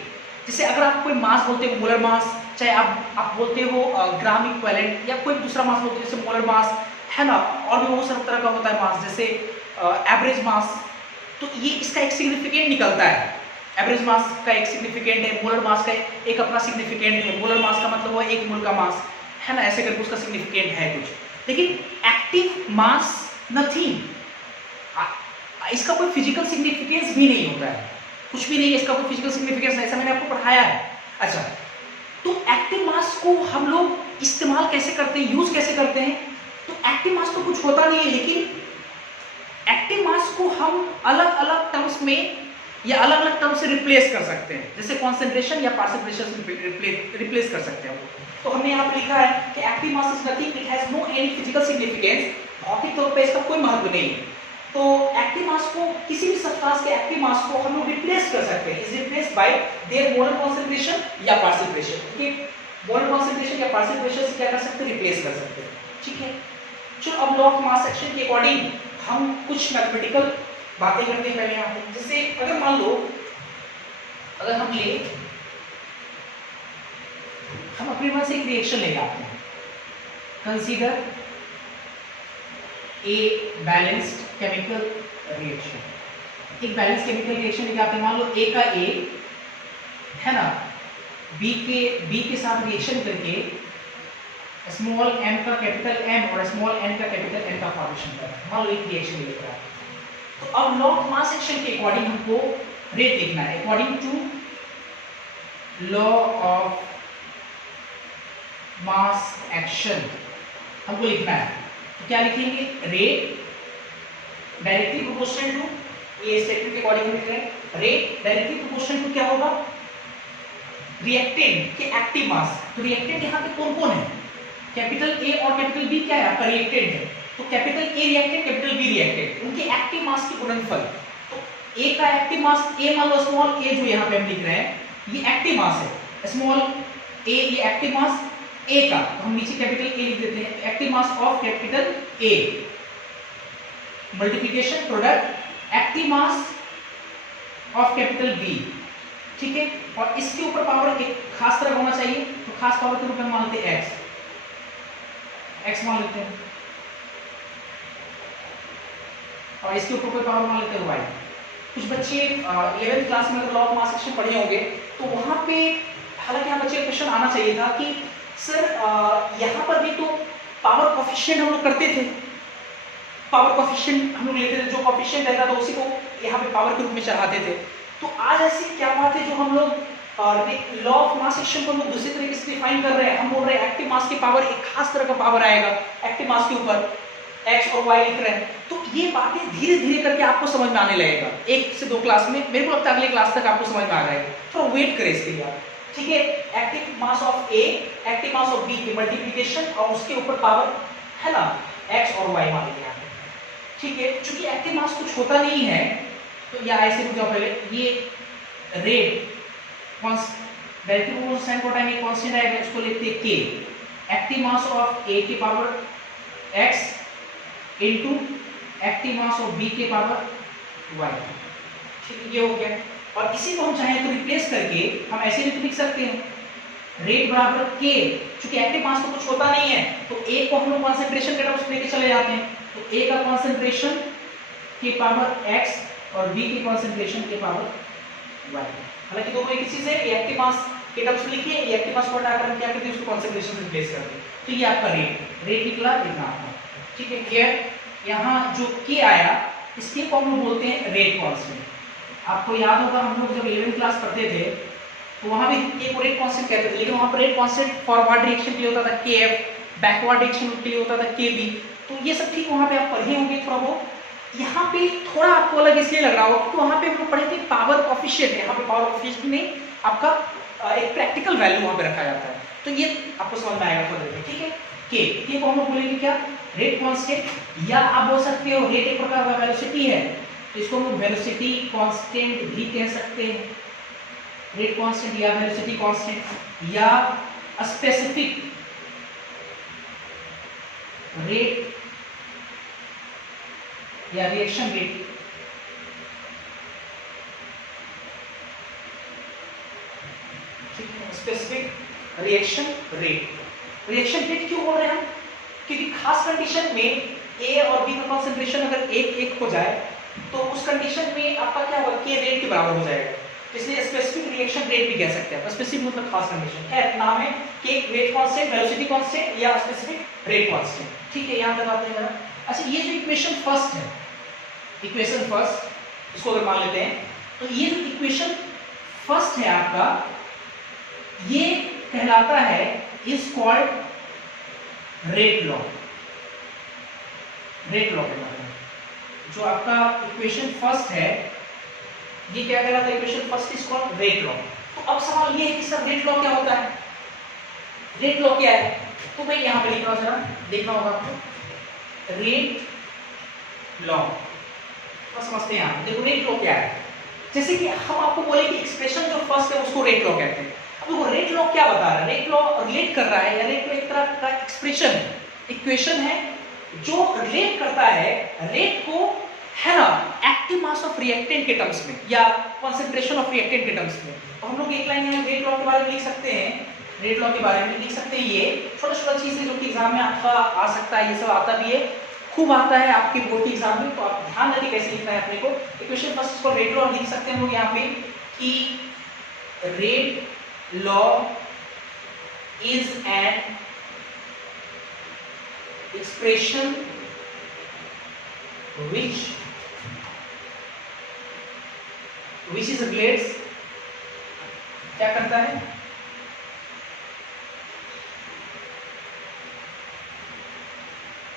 जैसे अगर आप कोई मास बोलते हो मोलर मास, चाहे आप बोलते हो ग्राम इक्विवेलेंट, या कोई दूसरा मास बोलते हो जैसे मोलर मास, है ना, और भी बहुत सारे तरह का होता है मास, जैसे एवरेज मास, तो ये इसका एक सिग्निफिकेंट निकलता है। एवरेज मास का एक सिग्निफिकेंट है, मोलर मास का एक अपना सिग्निफिकेंट है। मोलर मास का मतलब हुआ 1 मोल का मास, है ना, ऐसे करके उसका सिग्निफिकेंट है कुछ। लेकिन एक्टिव मास नथिंग, इसका कोई फिजिकल सिग्निफिकेंस भी नहीं होता है, कुछ भी नहीं है इसका कोई फिजिकल सिग्निफिकेंस, ऐसा मैंने आपको पढ़ाया है। अच्छा, तो एक्टिव मास को हम लोग इस्तेमाल कैसे करते हैं, यूज कैसे करते हैं? तो एक्टिव मास तो कुछ होता नहीं है, लेकिन एक्टिव मास को हम अलग अलग टर्म्स में या अलग अलग टर्म से रिप्लेस कर सकते हैं, जैसे कॉन्सेंट्रेशन या पार्टिसिपेशन से रिप्लेस कर सकते हैं। तो हमने यहाँ पे लिखा है कि active mass is nothing, it has no any physical significance, भौतिक तौर पे इसका कोई महत्व नहीं है। तो एक्टिव मास को, किसी भी सब्सटेंस के एक्टिव मास को हम लोग रिप्लेस कर सकते हैं, is replace by there molar concentration या पार्टिसिपेशन। ठीक, मोलर कॉन्सेंट्रेशन या पार्शियल प्रेशर से क्या कर सकते हैं, रिप्लेस कर सकते हैं। ठीक है, चलो अब लॉ ऑफ मास एक्शन के अकॉर्डिंग हम कुछ मैथमेटिकल बातें करते हैं पहले यहाँ पे। जैसे अगर मान लो, अगर हम अपने पास एक रिएक्शन लेके आते हैं, consider a balanced chemical reaction. एक बैलेंस केमिकल रिएक्शन लेके आते हैं, मान लो ए का ए है ना, बी के साथ रिएक्शन करके स्मॉल m का कैपिटल M और स्मॉल n का कैपिटल N का फॉर्मेशन कर रहा है। मान लो एक रिएक्शन ले रहा है, तो अब लॉ ऑफ मास एक्शन के अकॉर्डिंग हमको रेट लिखना है। According to law of mass action हमको लिखना है, तो क्या लिखेंगे, रेट डायरेक्टली प्रोपोर्शनल टू, ये स्टेटमेंट के अकॉर्डिंग हम लिख रहे हैं, रेट डायरेक्टली प्रोपोर्शनल टू क्या होगा, रिएक्टेंट के एक्टिव मास। तो रिएक्टेंट यहाँ पे कौन कौन है, कैपिटल ए और कैपिटल बी क्या है आपका रिएक्टेंट है, तो capital A reactant capital B reactant, उनके एक्टिव मास के गुणनफल। तो ए का एक्टिव मास, ए मान लो स्मॉल ए जो यहाँ पे हम लिख रहे हैं ये एक्टिव मास है, स्मॉल ए ये एक्टिव मास ए का, तो हम नीचे कैपिटल ए लिख देते हैं, active mass of capital A multiplication product active mass of capital B. ठीक है, और इसके ऊपर पावर एक खास तरह होना चाहिए, तो खास पावर के रूप में मान लेते हैं x मान लेते हैं, और इसके ऊपर कोई पावर मान लेते हैं y। कुछ बच्चे 11th क्लास में अगर लॉ ऑफ मास एक्शन पढ़े होंगे तो वहां पे, हालांकि यहाँ बच्चे क्वेश्चन आना चाहिए था कि सर यहाँ पर भी तो पावर कोफिशिएंट हम लोग करते थे, पावर कोफिशिएंट हम लोग लेते थे, जो कोफिशिएंट रहता था उसी को यहाँ पे पावर के रूप में चढ़ाते थे। तो आज ऐसी क्या बात है जो हम लोग लॉ ऑफ मास एक्शन को हम लोग दूसरी तरीके से डिफाइन कर रहे हैं, हम बोल रहे हैं एक्टिव मास की पावर एक खास तरह का पावर आएगा, एक्टिव मास के ऊपर x और y लिख रहे हैं। तो ये बातें धीरे धीरे करके आपको समझ में आने लगेगा, 1 से 2 क्लास में, मेरे को लगता है अगले क्लास तक आपको समझ में आ जाएगा, थोड़ा वेट करें इसके लिए आप। ठीक है, active mass of A active mass of B की मल्टीप्लिकेशन और उसके ऊपर पावर है ना x और y मान लिया। ठीक है, चूंकि एक्टिव मास कुछ होता नहीं है तो या ऐसे रुक जाओ पहले, ये रेट डायरेक्टली प्रोपोर्शनल को टाइम एक कांस्टेंट आएगा, इसको लिखते हैं k, active mass of A की power x into active mass of B के पावर y। ठीक है, ये हो गया। और इसी को हम चाहें तो रिप्लेस करके हम ऐसे भी लिख सकते हैं, रेट बराबर k, क्योंकि एक्टिव मास तो कुछ होता नहीं है तो A को हम लोग कंसंट्रेशन के टर्म्स में लेके चले जाते हैं, तो A का कंसंट्रेशन के पावर x और B की कंसंट्रेशन के पावर y। हालांकि दोनों एक ही चीज है, ये एक्टिव मास के टर्म्स में लिखिए, ये एक्टिव मास को हटाकर हम क्या करते हैं, उसको कंसंट्रेशन से रिप्लेस करते हैं, तो ये आपका रेट निकला इतना आपका। ठीक है, क्लियर। यहाँ जो k आया इसके को हम लोग बोलते हैं रेट कांस्टेंट। आपको याद होगा हम लोग जब 11th क्लास पढ़ते थे तो वहां भी k को रेट कांस्टेंट कहते थे, लेकिन वहां पर रेट कांस्टेंट फॉरवर्ड डायरेक्शन के लिए होता था kf, बैकवर्ड डायरेक्शन के लिए होता था kb। तो ये सब ठीक वहां पे आप पढ़े होंगे थोड़ा बहुत। यहाँ पे थोड़ा आपको अलग इसलिए लग रहा होगा क्योंकि वहां पे हम लोग पढ़े थे पावर कोफिशिएंट, यहाँ पे पावर कोफिशिएंट में आपका एक प्रैक्टिकल वैल्यू वहां पे रखा जाता है, तो ये आपको समझ में आएगा थोड़ा देर। ठीक है, k को हम लोग बोलेंगे क्या, रेट कांस्टेंट, या आप बोल सकते हो रेट एक प्रकार का वेलोसिटी है तो इसको हम वेलोसिटी कांस्टेंट भी कह सकते हैं, रेट कांस्टेंट या वेलोसिटी कांस्टेंट, या स्पेसिफिक रेट या reaction rate. Specific reaction rate. Reaction rate क्यों बोल रहे हैं हम, क्योंकि खास कंडीशन में A और B का कंसंट्रेशन अगर एक हो जाए तो उस कंडीशन में आपका क्या होगा, K रेट के बराबर हो जाएगा, इसलिए स्पेसिफिक रिएक्शन रेट भी कह सकते हैं। स्पेसिफिक मतलब खास कंडीशन है, नाम है K rate constant, velocity constant या स्पेसिफिक रेट कांस्टेंट। ठीक है, यहां तक आते हैं जरा। अच्छा, ये जो इक्वेशन फर्स्ट है, इक्वेशन फर्स्ट इसको अगर मान लेते हैं तो ये जो इक्वेशन फर्स्ट है आपका, ये कहलाता है is called rate law. Rate law कहलाता है जो आपका इक्वेशन फर्स्ट है, ये क्या कहलाता है, equation first is called rate law. तो अब सवाल ये है कि सर रेट लॉ क्या होता है, रेट लॉ क्या है, तो भाई यहां पे लिख रहा हूं, जरा देखना होगा आपको, रेट लॉ बस समझते हैं। आप देखो रेट लॉ क्या है, जैसे कि हम आपको बोले कि एक्सप्रेशन जो फर्स्ट है उसको रेट लॉ कहते हैं, अब वो रेट लॉ क्या बता रहा है? रेट लॉ रिलेट कर रहा है, या रेट लॉ एक तरह का एक्सप्रेशन है, इक्वेशन है जो रिलेट करता है रेट को, है ना, एक्टिव मास ऑफ रिएक्टेंट के टर्म्स में या कंसंट्रेशन ऑफ रिएक्टेंट के टर्म्स में। तो हम लोग एक लाइन यहाँ रेट लॉ के बारे में लिख सकते हैं, रेट लॉ के बारे में लिख सकते हैं। ये छोटा छोटा चीज है जो कि एग्जाम में आपका आ सकता है, ये सब आता भी है, खूब आता है आपके बोर्ड के एग्जाम में, तो आप ध्यान रखिए कैसे लिखना है अपने को। इक्वेशन फर्स्ट इसको रेट लॉ लिख सकते हैं हम लोग यहाँ पे कि rate law is an expression which is relates, क्या करता है?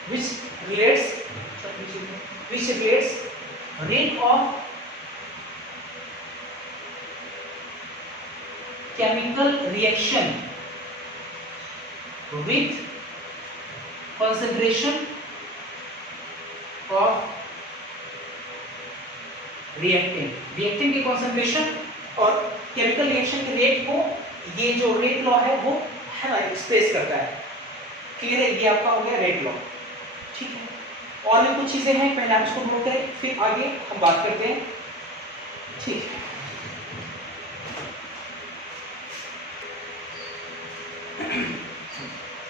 which relates rate of chemical reaction with concentration of reactant की कॉन्सेंट्रेशन और केमिकल रिएक्शन के रेट को ये जो रेट लॉ है वो, है ना, एक्सप्रेस करता है। क्लियर है? ये आपका हो गया रेट लॉ। ठीक है, और भी कुछ चीजें हैं, पहले आप इसको नोट करें, फिर आगे हम बात करते हैं। ठीक है,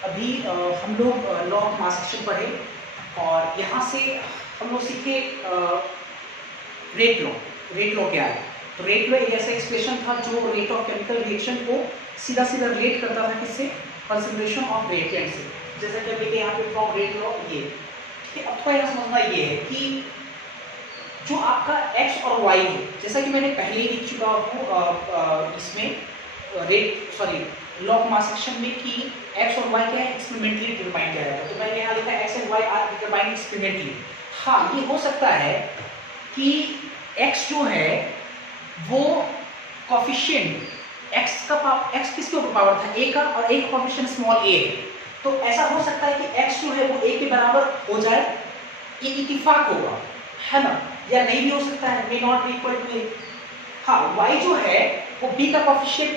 अभी हम लोग लॉ ऑफ मास एक्शन पढ़े और यहाँ से हम लोग सीखे रेट लॉ। रेट लॉ क्या है? तो रेट लॉ एक ऐसा एक्सप्रेशन था जो रेट ऑफ केमिकल रिएक्शन को सीधा सीधा रिलेट करता था किससे? कंसंट्रेशन ऑफ रिएक्टेंट से। जैसे कि अभी यहाँ पे फ्रॉम रेट लॉ ये, ठीक है। अब थोड़ा यहाँ समझना ये है कि जो आपका x और y है, जैसा कि मैंने पहले ही लिख चुका हूँ इसमें लॉ ऑफ मास एक्शन में कि x और y क्या है? एक्सपेरिमेंटली डिटरमाइन किया जाता है। तो मैंने यहाँ लिखा x and y are determined experimentally. हाँ, ये हो सकता है कि x जो है वो कोफिशिएंट x किसके ऊपर पावर था? a का, और a का कोफिशिएंट स्मॉल a है। तो ऐसा हो सकता है कि x जो है वो a के बराबर हो जाए, ये इत्तेफाक होगा, है ना, या नहीं भी हो सकता है, may not be equal to a। हाँ, y जो है वो b का कोफिशिएंट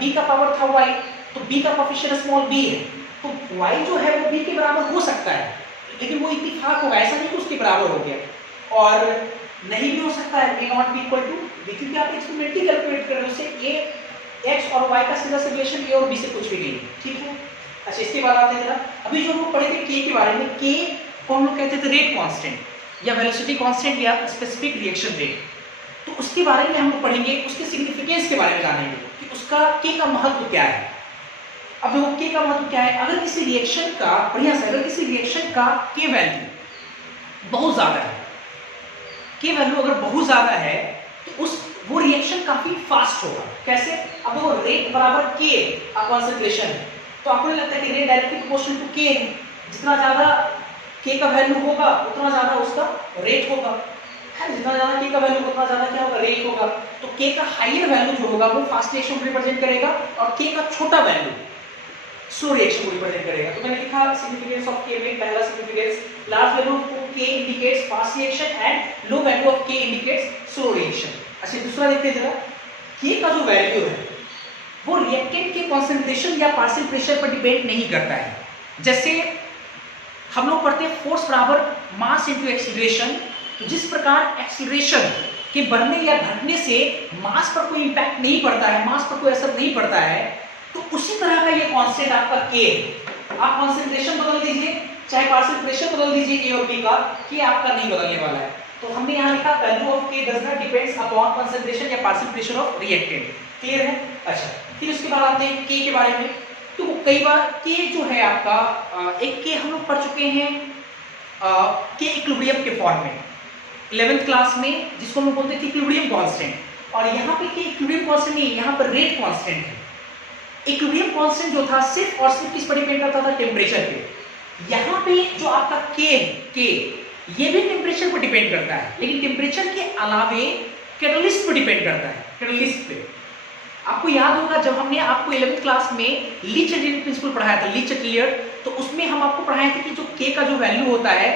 b का पावर था y, तो b का कोफिशिएंट स्मॉल b है, तो y जो है वो b के बराबर हो सकता है, लेकिन वो इत्तेफाक होगा, ऐसा नहीं कि उसके बराबर हो गया। और नहीं भी हो सकता है, may not be equal to b, क्योंकि आप एक्सपेरिमेंटली कैलकुलेट कर रहे हो, उससे a x और y का सीधा सा रिलेशन a और b से कुछ भी नहीं, ठीक है। अच्छा, इसके बाद आते हैं जरा, अभी जो हम लोग पढ़े थे k के बारे में, k को हम लोग कहते थे रेट कांस्टेंट या वेलोसिटी कांस्टेंट या स्पेसिफिक रिएक्शन रेट। तो उसके बारे में हम लोग पढ़ेंगे, उसके सिग्निफिकेंस के बारे में जानेंगे कि उसका k का महत्व क्या है। अब देखो k का महत्व क्या है, अगर किसी रिएक्शन का, बढ़िया से, अगर किसी रिएक्शन का k वैल्यू बहुत ज्यादा है, k वैल्यू अगर बहुत ज्यादा है तो वो रिएक्शन काफी फास्ट होगा। कैसे? अब वो रेट बराबर k कंसंट्रेशन है, तो आपको नहीं लगता कि rate directly proportional to k है? जितना ज्यादा k का वैल्यू होगा उतना ज्यादा उसका रेट होगा, है, जितना ज्यादा k का वैल्यू उतना ज्यादा क्या होगा? रेट होगा। तो k का हायर वैल्यू जो होगा वो फास्ट रिएक्शन को रिप्रेजेंट करेगा, और k का छोटा वैल्यू स्लो रिएक्शन को रिप्रेजेंट करेगा। तो मैंने लिखा सिग्निफिकेंस ऑफ k में पहला significance, large value of k indicates fast reaction and low value of k indicates slow reaction. अच्छा, दूसरा देखते हैं जरा, k का जो वैल्यू है वो रिएक्टेंट के कंसंट्रेशन या पार्शियल प्रेशर पर डिपेंड नहीं करता है। जैसे हम लोग पढ़ते हैं फोर्स बराबर मास इनटू एक्सीलरेशन, तो जिस प्रकार एक्सीलरेशन के बढ़ने या घटने से मास पर कोई इंपैक्ट नहीं पड़ता है, मास पर कोई असर नहीं पड़ता है, तो उसी तरह का ये कांस्टेंट आपका k है। आप कंसंट्रेशन बदल दीजिए, चाहे पार्शियल प्रेशर बदल दीजिए a और b का, k आपका नहीं बदलने वाला है। तो हमने यहाँ लिखा value of k does not depends upon concentration या partial pressure of reactant. Clear है? अच्छा, फिर उसके बाद आते हैं k के बारे में। तो कई बार k जो है आपका, एक k हम लोग पढ़ चुके हैं k इक्विलिब्रियम के फॉर्म में 11th क्लास में, जिसको हम लोग बोलते थे इक्विलिब्रियम कांस्टेंट। और यहाँ पे k इक्विलिब्रियम कांस्टेंट नहीं, यहाँ पर रेट कांस्टेंट है। इक्विलिब्रियम कांस्टेंट जो था सिर्फ और सिर्फ किस पर डिपेंड करता था? टेम्परेचर पे। यहाँ पे जो आपका k है, k ये भी टेम्परेचर पर डिपेंड करता है, लेकिन टेम्परेचर के अलावे कैटलिस्ट पर डिपेंड करता है, कैटलिस्ट पे। आपको याद होगा जब हमने आपको 11th क्लास में ली चैटलियर प्रिंसिपल पढ़ाया था, ली चैटलियर, तो उसमें हम आपको पढ़ाए थे कि जो k का जो वैल्यू होता है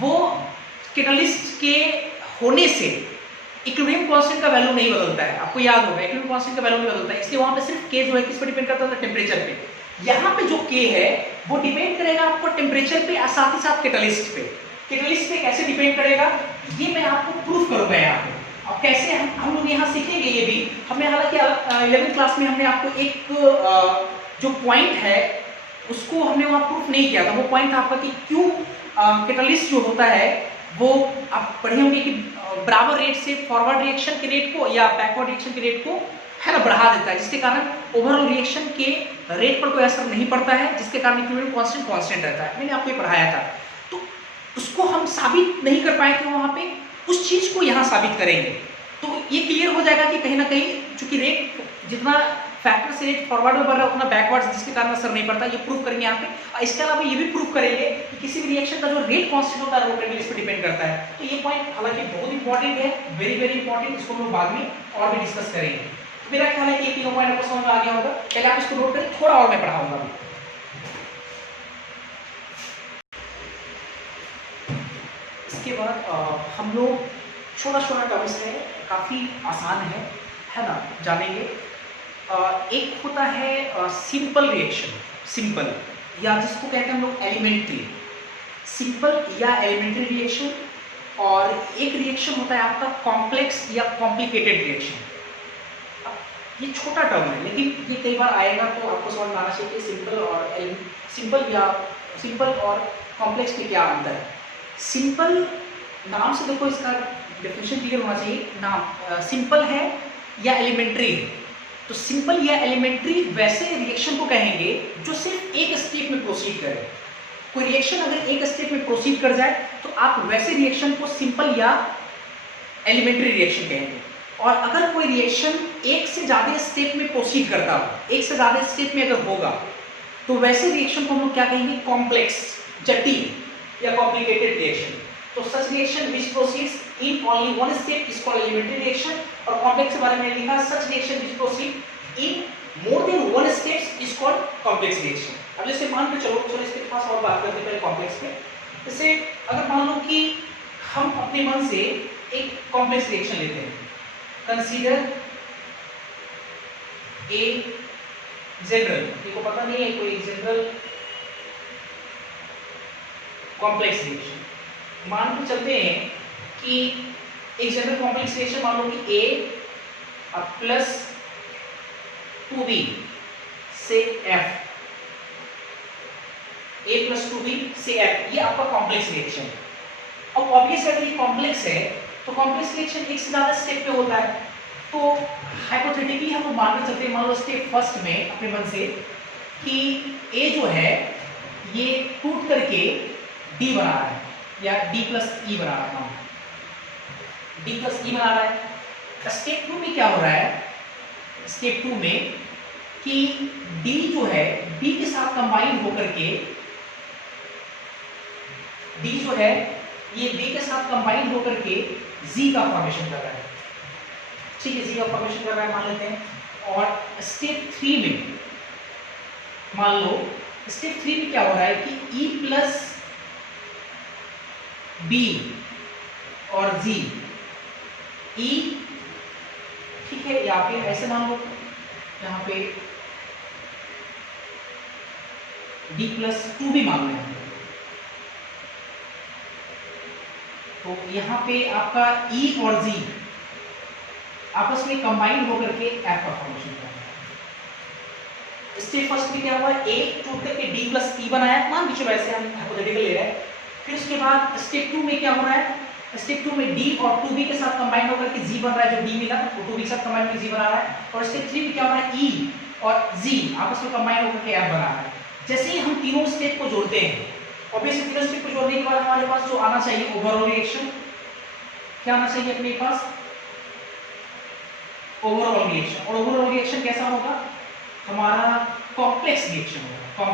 वो कैटलिस्ट के होने से इक्विलिब्रियम कांस्टेंट का वैल्यू नहीं बदलता है, आपको याद होगा इक्विलिब्रियम कांस्टेंट का वैल्यू नहीं बदलता है, इसलिए वहां पे सिर्फ k जो है किस पर डिपेंड करता है, टेम्परेचर पे। यहाँ पे जो k है वो डिपेंड करेगा आपको टेम्परेचर पे और साथ ही साथ कैटलिस्ट पे। कैटलिस्ट पे कैसे डिपेंड करेगा ये मैं आपको प्रूफ करूंगा यहाँ पे। अब कैसे हम लोग यहाँ सीखेंगे ये भी, हमने हालांकि 11th क्लास में हमने आपको एक जो पॉइंट है उसको हमने वहाँ प्रूफ नहीं किया था। वो पॉइंट था आपका कि क्यों कैटलिस्ट जो होता है वो आप पढ़े होंगे कि बराबर रेट से फॉरवर्ड रिएक्शन के रेट को या बैकवर्ड रिएक्शन के रेट को है ना बढ़ा देता है, जिसके कारण ओवरऑल रिएक्शन के रेट पर कोई असर नहीं पड़ता है, जिसके कारण इक्विलिब्रियम कांस्टेंट कांस्टेंट रहता है। मैंने आपको ये पढ़ाया था, तो उसको हम साबित नहीं कर पाए थे वहाँ पे, उस चीज को यहाँ साबित करेंगे। तो ये क्लियर हो जाएगा कि कहीं ना कहीं चूंकि रेट जितना फैक्टर से रेट फॉरवर्ड में बढ़ रहा है उतना बैकवर्ड, जिसके कारण असर नहीं पड़ता, ये प्रूव करेंगे यहाँ पे। इसके अलावा ये भी प्रूव करेंगे कि किसी भी रिएक्शन का जो रेट कांस्टेंट होता है रोटेबिलिटी इस पर डिपेंड करता है। तो ये पॉइंट हालांकि बहुत इंपॉर्टेंट है, वेरी वेरी इंपॉर्टेंट, इसको हम लोग बाद में और भी डिस्कस करेंगे। तो मेरा ख्याल है कि ये तीनों पॉइंट आपको समझ में आ गया होगा। पहले आप इसको नोट करें, थोड़ा और मैं पढ़ाऊंगा अभी। इसके बाद हम लोग छोटा छोटा टर्म्स है, काफी आसान है ना, जानेंगे। एक होता है सिंपल रिएक्शन, सिंपल या जिसको कहते हैं हम लोग एलिमेंट्री, सिंपल या एलिमेंट्री रिएक्शन। और एक रिएक्शन होता है आपका कॉम्प्लेक्स या कॉम्प्लिकेटेड रिएक्शन। ये छोटा टर्म है लेकिन ये कई बार आएगा तो आपको समझ में आना चाहिए सिंपल और कॉम्प्लेक्स में क्या अंतर है। सिंपल नाम से देखो इसका डेफिनेशन क्लियर होना चाहिए। नाम सिंपल है या एलिमेंट्री है, तो सिंपल या एलिमेंट्री वैसे रिएक्शन को कहेंगे जो सिर्फ एक स्टेप में प्रोसीड करे। कोई रिएक्शन अगर एक स्टेप में प्रोसीड कर जाए तो आप वैसे रिएक्शन को सिंपल या एलिमेंट्री रिएक्शन कहेंगे। और अगर कोई रिएक्शन एक से ज्यादा स्टेप में प्रोसीड करता हो, एक से ज्यादा स्टेप में अगर होगा, तो वैसे रिएक्शन को हम लोग क्या कहेंगे, कॉम्प्लेक्स, जटिल या कॉम्प्लिकेटेड रिएक्शन। तो such reaction which proceeds in only one step is called elementary reaction. और कॉम्प्लेक्स के बारे में लिखा, such reaction which proceed in more than one steps is called complex reaction. अब जैसे मान के चलो इसके पास और बात करते हैं पहले कॉम्प्लेक्स पे। जैसे अगर मान लो कि हम अपने मन से एक कॉम्प्लेक्स रिएक्शन लेते हैं, कंसीडर ए जनरल, देखो पता नहीं है कोई जनरल कॉम्प्लेक्स रिएक्शन। मान के चलते हैं कि एक जनरल कॉम्प्लेक्स रिएक्शन मान लो कि ए प्लस 2b से f, a प्लस 2b से f, ये आपका कॉम्प्लेक्स रिएक्शन। अब ऑब्वियस है कि ये कॉम्प्लेक्स है तो कॉम्प्लेक्स रिएक्शन एक से ज्यादा स्टेप पे होता है। तो हाइपोथेटिकली हम लोग मान के चलते हैं, मान लो स्टेप फर्स्ट में अपने मन से कि a जो है ये टूट करके d बना रहा है या d प्लस e बना रहा है, d प्लस e बना रहा है। स्टेप 2 में क्या हो रहा है, स्टेप 2 में कि d जो है b के साथ कंबाइन होकर के, d जो है ये b के साथ कंबाइन होकर के z का फॉर्मेशन कर रहा है। ठीक है, z का फॉर्मेशन कर रहा है मान लेते हैं। और स्टेप 3 में मान लो, स्टेप 3 में क्या हो रहा है कि e प्लस b और z, e ठीक है, या फिर ऐसे मान लो यहाँ पे d प्लस 2b मान लें, तो यहाँ पे आपका e और z आपस में कंबाइन होकर के f का फॉर्मेशन कर रहा है। स्टेप फर्स्ट में क्या हुआ, a टूट करके d प्लस e बनाया, मान लीजिए वैसे हम हाइपोथेटिकल ले रहे हैं। फिर उसके बाद स्टेप 2 में क्या हो रहा है, स्टेप 2 में d और 2b के साथ कंबाइन होकर के z बन रहा है, जो d मिला वो 2b के साथ कंबाइन होकर z बना रहा है। और स्टेप 3 में क्या हो रहा है, e और z आपस में कंबाइन होकर के f बना रहा है। जैसे ही हम तीनों स्टेप को जोड़ते हैं, ऑब्वियसली तीनों स्टेप को जोड़ने के बाद हमारे पास जो आना चाहिए ओवरऑल रिएक्शन, क्या आना चाहिए अपने पास, ओवरऑल रिएक्शन। और ओवरऑल रिएक्शन कैसा होगा, हमारा कॉम्प्लेक्स रिएक्शन होगा,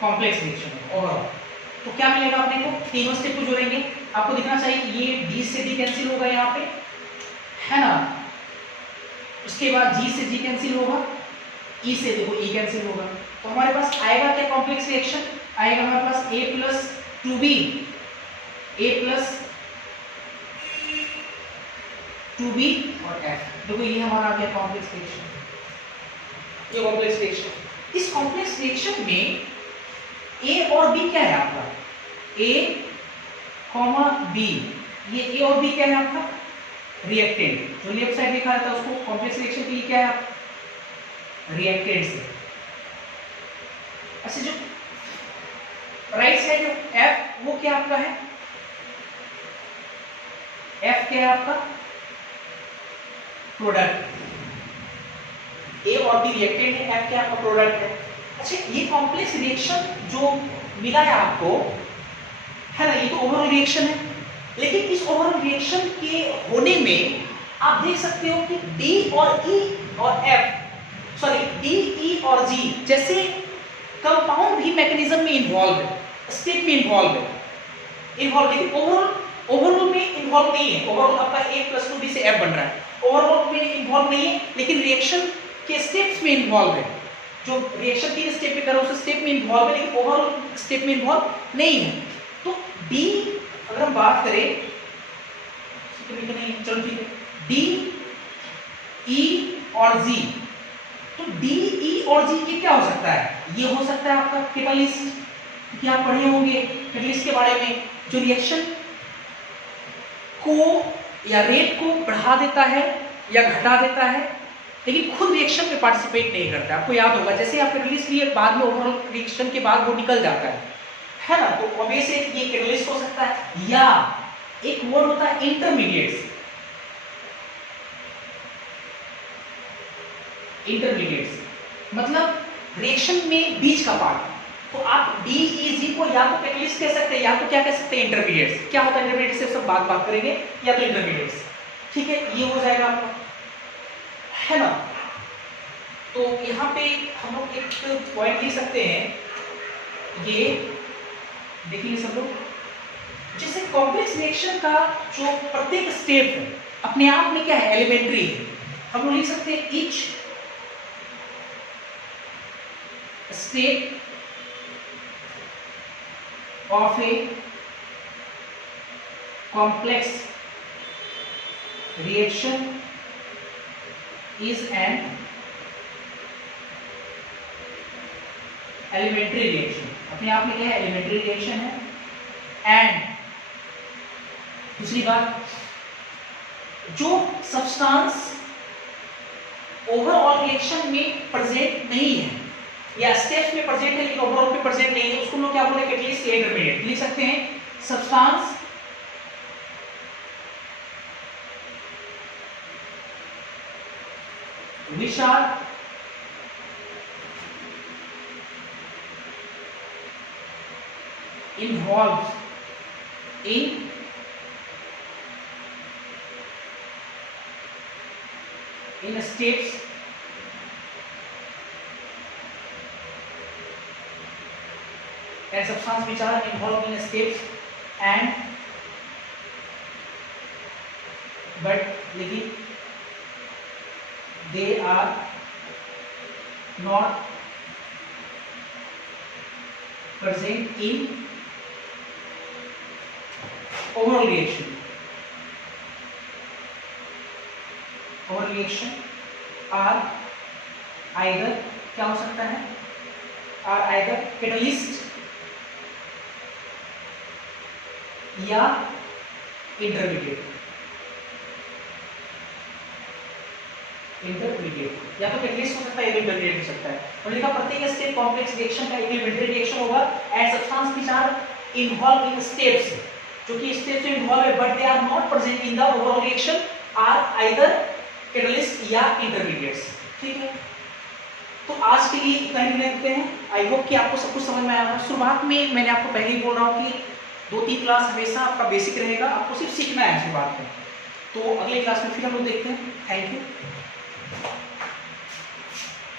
कॉम्प्लेक्स रिएक्शन ओवरऑल। तो क्या मिलेगा अपने को, तीनों स्टेप को जोड़ेंगे, आपको दिखना चाहिए ये d से d कैंसिल होगा यहाँ पे, है ना। उसके बाद g से g कैंसिल होगा, e से देखो e कैंसिल होगा। तो हमारे पास आएगा क्या, कॉम्प्लेक्स रिएक्शन आएगा हमारे पास a plus 2b, a plus 2b और f। देखो ये हमारा आ गया कॉम्प्लेक्स रिएक्शन, ये कॉम्प्लेक्स रिएक्शन। इस कॉम्प्लेक्स रिएक्शन में a और b क्या है आपका, a कॉमा b, ये a और b क्या है आपका रिएक्टेंट। जो लेफ्ट साइड लिखा था उसको कॉम्प्लेक्स रिएक्शन के लिए क्या है रिएक्टेंट से। अच्छा जो राइट साइड f वो क्या आपका है, f क्या है आपका प्रोडक्ट, a और b रिएक्टेंट है, f क्या आपका प्रोडक्ट है। अच्छा ये कॉम्प्लेक्स रिएक्शन जो मिला है आपको है ना, ये तो ओवरऑल रिएक्शन है, लेकिन इस ओवरऑल रिएक्शन के होने में आप देख सकते हो कि D और E और F सॉरी D, E और G जैसे कंपाउंड भी मैकेनिज्म में इन्वॉल्व है, स्टेप में इन्वॉल्व है, लेकिन ओवरऑल में इन्वॉल्व नहीं है। ओवरऑल आपका A + 2B से F बन रहा है, ओवरऑल में इन्वॉल्व नहीं है, लेकिन रिएक्शन के स्टेप्स में इन्वॉल्व है। जो रिएक्शन 3 स्टेप पे करो उस स्टेप में इन्वॉल्व है, लेकिन ओवरऑल स्टेप में इन्वॉल्व नहीं है। तो D अगर हम बात करें चलो ठीक है, D, E और G, तो D, E और G ये क्या हो सकता है, ये हो सकता है आपका कैटलिस्ट, क्योंकि आप पढ़े होंगे कैटलिस्ट के बारे में, जो रिएक्शन को या रेट को बढ़ा देता है या घटा देता है, लेकिन खुद रिएक्शन में पार्टिसिपेट नहीं करता। आपको याद होगा जैसे आप कैटलिस्ट लिए बाद में ओवरऑल रिएक्शन के बाद वो निकल जाता है ना, तो ऑब्वियसली ये कैटलिस्ट हो सकता है, या एक वर्ड होता है इंटरमीडिएट्स। इंटरमीडिएट्स मतलब रिएक्शन में बीच का पार्ट, तो आप डी ई जी को या तो कैटलिस्ट कह सकते हैं या तो क्या कह सकते हैं इंटरमीडिएट्स। क्या होता है इंटरमीडिएट से सब बात करेंगे, या तो इंटरमीडिएट्स, ठीक है, ये हो जाएगा आपका, है ना। तो यहाँ पे हम लोग एक पॉइंट लिख सकते हैं, ये देखिए सब लोग, जैसे कॉम्प्लेक्स रिएक्शन का जो प्रत्येक स्टेप है अपने आप में क्या है एलिमेंट्री है। हम लोग लिख सकते हैं each step of a complex reaction is an elementary reaction। अपने आप में क्या है एलिमेंट्री रिएक्शन है। एंड दूसरी बात, जो सब्सटेंस ओवरऑल रिएक्शन में प्रेजेंट नहीं है या स्टेप्स में प्रेजेंट है लेकिन ओवरऑल पे प्रेजेंट नहीं है, उसको हम लोग क्या बोलेंगे एटलीस्ट इंटरमीडिएट लिख सकते हैं। Substance which are involved in steps and substance which are involved in steps and but लेकिन they are not present in overall reaction। overall reaction are either क्या हो सकता है, are either catalyst या intermediate. या तो कैटलिस्ट हो सकता है या इंटरमीडिएट हो सकता है। और लिखा प्रत्येक स्टेप कॉम्प्लेक्स रिएक्शन का एलिमेंट्री रिएक्शन होगा and substance which are involve in steps, जो कि स्टेप्स में इन्वॉल्व है but they are not present in the overall reaction are either catalyst या इंटरमीडिएट्स। ठीक है, तो आज के लिए इतना ही लेते हैं। आई होप कि आपको सब कुछ समझ में आया होगा। शुरुआत में मैंने आपको पहले ही बोल रहा हूँ कि 2-3 क्लास हमेशा आपका बेसिक रहेगा, आपको सिर्फ सीखना है शुरुआत में। तो अगले क्लास में फिर हम लोग देखते हैं। Thank you.